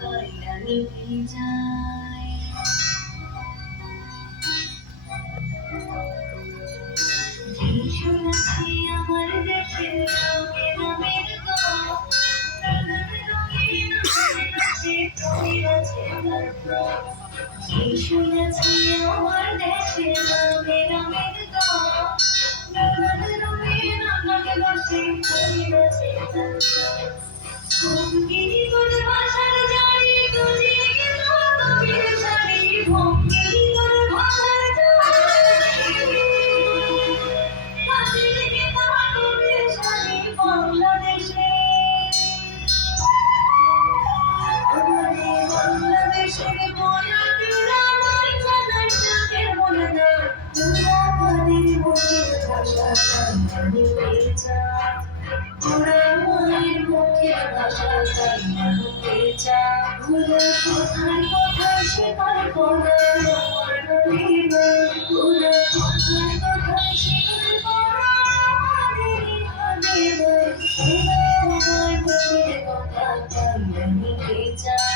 কয়লা নিভে যায়। যেই শুনেছি আমার দেশের গ্রামের গান, রঙিন রঙিন আছে কবি আছে তার প্রাণ। যেই শুনেছি আমার দেশের গ্রামের গান, রঙিন রঙিন আছে কবি আছে তার প্রাণ। ভঙ্গিনী তোর ভাষার জারি গজিয়ে গেল কবির সারি, ভঙ্গিনী তোর ভাষার জারি গজিয়ে গেল কবির সারি। বাংলাদেশে আমাদের বাংলাদেশের বয়াতিরা নাই জানাই তাদের মনে না, তোরা আমাদের মুখের ভাষা কান্না নিভে যায়। তোরা মায়ের মুখের ভাষা কান্না নিভে যায়। ওরা কোথায় কোথায় স্বীকার করে আমার নবীর, ওরা কোথায় কোথায় স্বীকার করে আমাদের হাবিব। ওরা আমার মুখের কথা কান্না নিভে যায়।